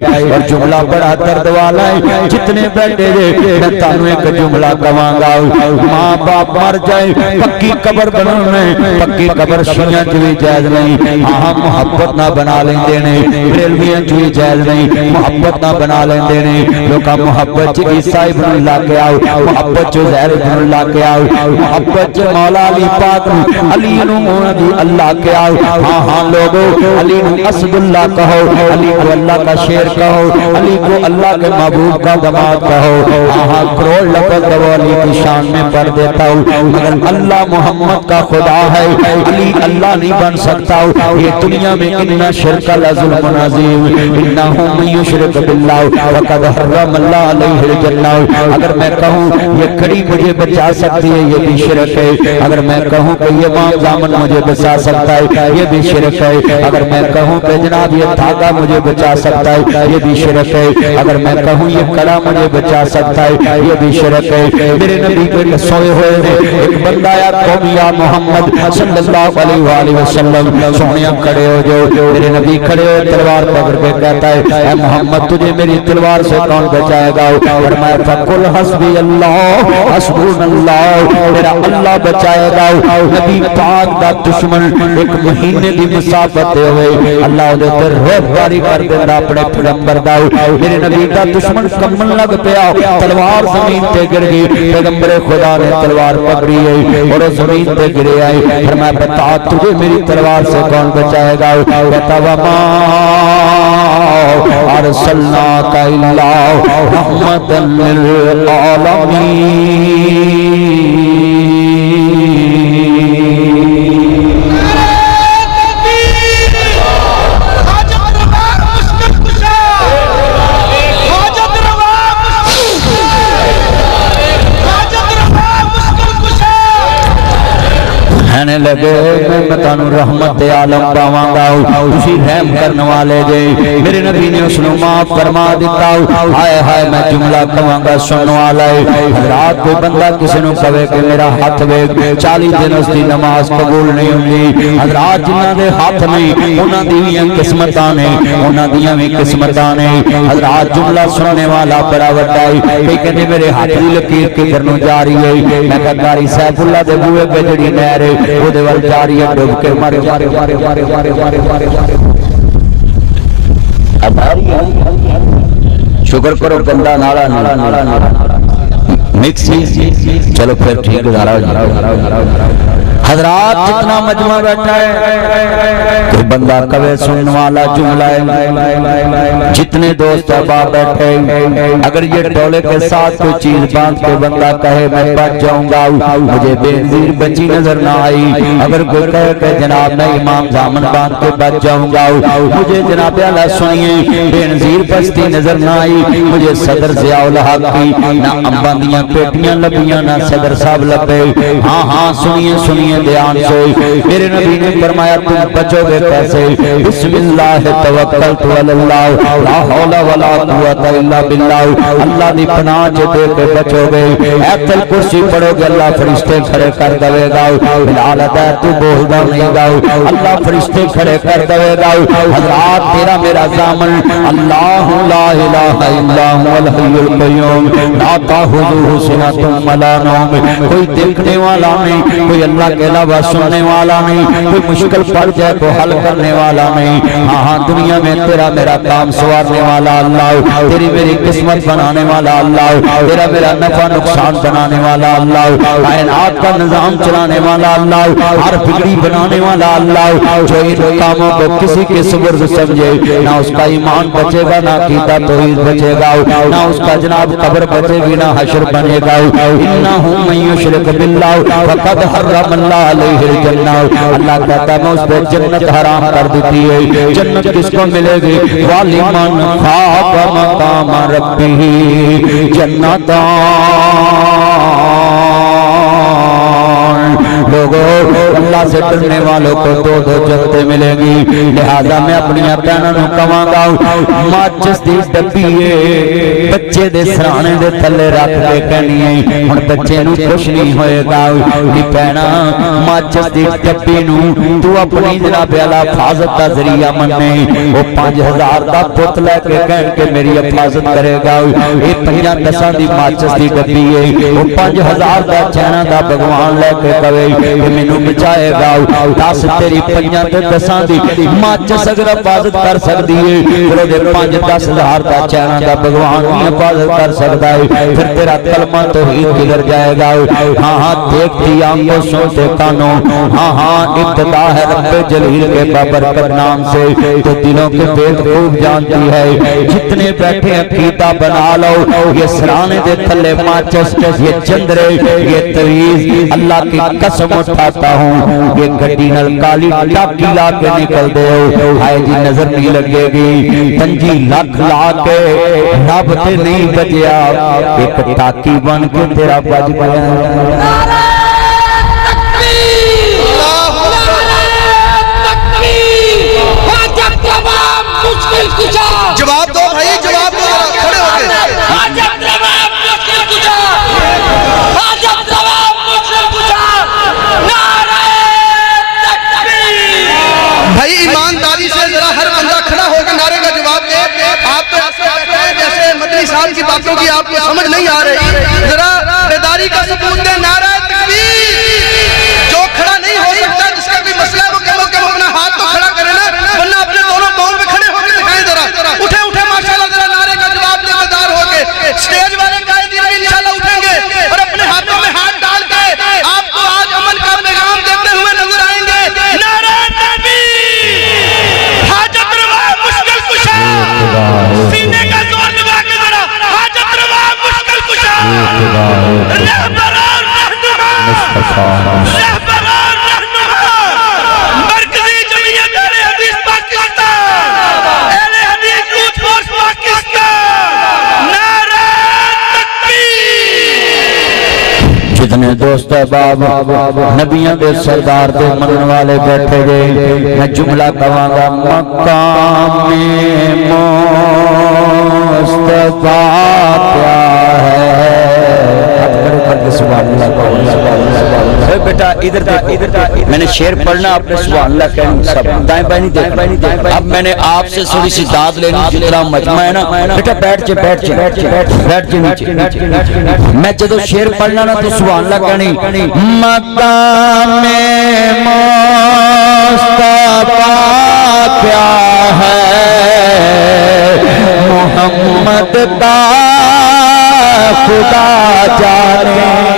اور جملہ بڑا درد والا ہے جتنے بیٹھے میں تانوں ایک جملہ کہاں گا ماں باپ مر جائے پکی قبر بنانا پکی قبر شیعہ جو جائز نہیں ہاں محبت نہ بنا لیندے نے بریلویاں جو جائز نہیں محبت نہ بنا لیندے نے لوکاں محبت چ عیسیٰ ابن اللہ کے آؤ محبت چ زہر ابن اللہ کے آؤ محبت چ مولا علی پاک علی نبی اللہ کے آؤ ہاں لوگو علی اسد اللہ کہو علی کو اللہ کا شیر کہو علی کو اللہ کے محبوب کا دماد کہو ہاں کروڑ لفظ دو علی کی شان میں پڑھ دیتا ہوں مگر اللہ محمد کا خدا ہے علی اللہ نہیں بن سکتا یہ دنیا میں انہا شرک لظلم عظیم انہو من یشرک باللہ وقد حرم اللہ علیہ الجنہ اگر میں کہوں یہ کڑی مجھے بچا سکتی ہے یہ بھی شرک ہے اگر میں کہوں کہ یہ مام زامن مجھے بچا سکتا ہے یہ بھی شرک ہے اگر میں کہوں کہ جناب یہ دھاگا مجھے بچا سکتا ہے یہ بھی شرک ہے اگر میں کہوں یہ کڑا مجھے بچا سکتا ہے یہ بھی شرک ہے میرے نبی کے سوئے ہوئے نے ایک بندہ یا قوم یا محمد صلی اللہ علیہ وآلہ وسلم سونیاں کھڑے ہو جو میرے نبی کھڑے ہو تلوار پکڑ کے کہتا ہے اے محمد تجھے میری تلوار سے کون بچائے گا فرمایا فقل حسبی اللہ حسبون اللہ میرا اللہ بچائے گا نبی پاک دا دشمن ایک مہینے دی مسافت ہوئے اللہ دے در روح باری کر دینا اپنے پیغمبر داؤ میرے نبی کا دشمن کمن لگ پیا تلوار زمین تے گر گئی پیغمبر خدا نے تلوار پکڑی ہے اور زمین تے گرے آئی فرمایا بتا تجھے میری تلوار سے کون بچائے گا کہتا وما ارسلناک الا رحمتا للعالمین کہنے لگے میں تانوں رحمت عالم پاواں گا اسی رحم کرنے والے جے میرے نبی نے اس نو معاف فرما دیتا ہائے ہائے میں جملہ کہاں گا سننے والا ہے حضرات کوئی بندہ کسی نو کہے کہ میرا ہاتھ ویکھ 40 دن اس دی نماز قبول نہیں ہوندی حضرات جنہاں دے ہاتھ نہیں انہاں دیاں قسمتاں نے انہاں دیاں وی قسمتاں نے حضرات جملہ سننے والا بڑا وڈا ہے کہ کہندے میرے ہاتھ دی لکیر کدھر نو جا رہی ہے میں کہا قاری سیف اللہ دے بوئے پہ جڑی نہر ہے وہ دے وال جاری ہے ڈوب کے مارے اب شکر کرو گندہ نالا مکسی چلو پھر ٹھیک حضرات جتنا مجمع بیٹھا ہے کوئی بندہ کبھی سننے والا جملہ ہے جتنے دوست احباب بیٹھے اگر یہ ڈولے کے ساتھ کوئی چیز باندھ کے بندہ کہے میں بچ جاؤں گا مجھے بے نظیر بچی نظر نہ آئی اگر کوئی کہے کہ جناب میں امام زامن باندھ کے بچ جاؤں گا مجھے جناب اللہ سنیے بے نظیر بچتی نظر نہ آئی مجھے صدر ضیاء الحق کی نہ امباندیاں پیٹیاں لبیاں نہ صدر صاحب لبے ہاں سنیے دھیان سے میرے نبی نے فرمایا تم بچو گے کیسے بسم اللہ توکلت علی اللہ لا حول ولا قوت الا باللہ اللہ دی پناہ چ دے کے بچو گے ایت الکرسی پڑھو گے اللہ فرشتے کھڑے کر دے گا بلال ادا تو بولدا نہیں گا اللہ فرشتے کھڑے کر دے گا حضرات تیرا میرا ضامن اللہ لا الہ الا هو الحی القیوم لا تاخذہ سنۃ ولا نوم کوئی دیکھنے والا نہیں کوئی اللہ کے علاوہ سننے والا نہیں کوئی مشکل پڑ جائے تو حل کرنے والا نہیں ہاں دنیا میں تیرا میرا کام سوارنے والا اللہ تیری میری قسمت بنانے والا اللہ تیرا میرا نفع نقصان بنانے والا اللہ کائنات کا نظام چلانے والا اللہ ہر بگڑی بنانے والا اللہ جو ان کاموں کو کسی کے صبر سمجھے نہ اس کا ایمان بچے گا نہ عقیدہ توحید بچے گا نہ اس کا جناب قبر بچے گی نہ حشر بنے گا انہو من یشرک باللہ فقد حرم اللہ علیہ الجنہ اللہ کہتا ہے میں اس پہ جنت حرام کر دیتی ہے جنت کس کو ملے گی وَلِمَنْ خَافَ مَقَامَ رَبِّهِ جنتان لوگوں اللہ سے ڈرنے والوں کو دو دو جنتیں ملے گی لہذا میں اپنی بہنوں کو کہاں گا ماچس دی ڈبی بچے دے سرانے دے تھلے رکھ کے کہنی ہے ہن بچے نو کچھ نہیں ہوئے گا دی بہنا ماچس دی ڈبی نو تو اپنی جناب اعلی حفاظت دا ذریعہ مننے وہ 5000 دا پت لے کے کہن کے میری حفاظت کرے گا یہ 50 دی ماچس دی ڈبی ہے وہ 5000 دا چہرہ دا بھگوان لے کے کہے کہ مینوں بچائے گا دس تیری 50 دی ماچس اگر حفاظت کر سکتی ہے پھر دے 5-10,000 دا چہرہ دا بھگوان بھی حفاظت کر سکتا ہے پھر تیرا کلمہ توحید گزر جائے گا ہاں ہاں دیکھتی آنکھوں سنتے کانوں ہاں ہاں ابتدا ہے رب جلیل کے بابرکت نام سے تو دلوں کے بید خوب جانتی ہے جتنے بیٹھے عقیدہ بنا لو یہ سرانے دے تھلے ماچس یہ چندرے یہ تویز اللہ کی قسم اٹھاتا ہوں یہ گھڑی نل کالی ٹاکی لا کے نکل دے ہو آئے جی نظر نہیں لگے گی 5 لاکھ لا کے رب تے نہیں بجیا ایک ٹاکی بن کے تیرا بج گیا جواب دو بھائی جواب دو کھڑے ہو گئے بھائی ایمانداری سے ذرا ہر بندہ کھڑا ہو کے نعرے کا جواب دے آپ تو ایسے بیٹھے ہیں جیسے مدنی صاحب کی باتوں کی آپ کو سمجھ نہیں آ رہی ذرا بیداری کا ثبوت دے نعرہ تکبیر جو کھڑا نہیں ہو سکتا جس کا کوئی مسئلہ ہے وہ کم از کم اپنا ہاتھ تو کھڑا کرے نا ورنہ اپنے دونوں پاؤں پہ کھڑے ہو کے دکھائیں ذرا اٹھے اٹھے ماشاءاللہ ذرا نعرے کا جواب دے دار ہو کے سٹیج والے قائدین بھی انشاءاللہ اٹھیں گے اور اپنے ہاتھوں میں ہاتھ ڈال کے آپ کو آج امن کا پیغام دیتے ہوئے نظر آئیں گے نعرہ تکبیر حاجت روا مشکل کشا سینے کا زور دبا کے ذرا حاجت روا مشکل کشا رہبران رہنما رہبران رہنما مرکزی جمعیت اہل حدیث پاکستان اہل حدیث یوتھ فورس پاکستان نعرہ تکبیر جتنے دوست احباب نبیوں دے سردار دے منن والے بیٹھے گئے میں جملہ کہاں گا مقام مصطفیٰ کیا ہے سبحان اللہ بیٹا ادھر میں نے شعر پڑھنا آپ نے سبحان اللہ کہنا سب دائیں بائیں نہیں دیکھنا اب میں نے آپ سے تھوڑی سی داد لینی جتنا مجمع ہے نا بیٹا بیٹھ جے نیچے میں جدو شعر پڑھنا نا تو سبحان اللہ کہنی مقام مصطفیٰ کیا ہے محمد کا خدا جانے